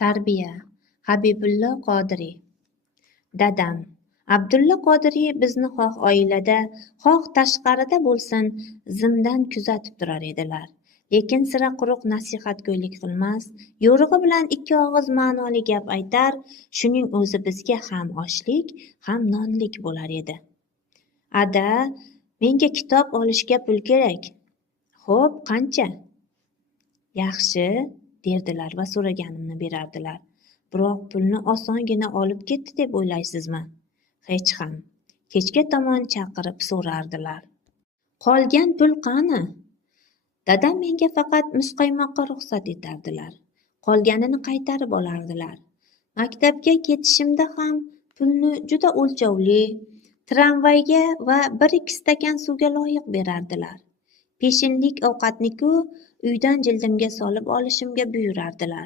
Tarbiya. Habibullo Qodiriy. Dadam. Abdulla Qodiriy bizni xoh oilada, xoh tashqarida bo'lsin, zimdan kuzatib turar edilar. Lekin sira quruq nasihatgo'ylik qilmas, yo'rig'i bilan ikki og'iz ma'noli gap aytar, shuning o'zi bizga ham oshlik, ham nonlik bo'lar edi. Ada, menga kitob olishga pul kerak. Xo'p, qancha? Yaxshi, derdilar va so'raganimni berardilar. Biroq pulni osongina olib ketdi deb o'ylaysizmi? Hech ham. Kechga tomon chaqirib so'rardilar. Qolgan pul qani? Dadam menga faqat muzqaymoqqa ruxsat etardilar. Qolganini qaytarib olardilar. Maktabga ketishimda ham pulni juda o'lchovli, tramvayga va 1-2 stakan suvga loyiq berardilar. Peshinlik ovqatni-ku uydan jildimga solib olishimga buyurardilar.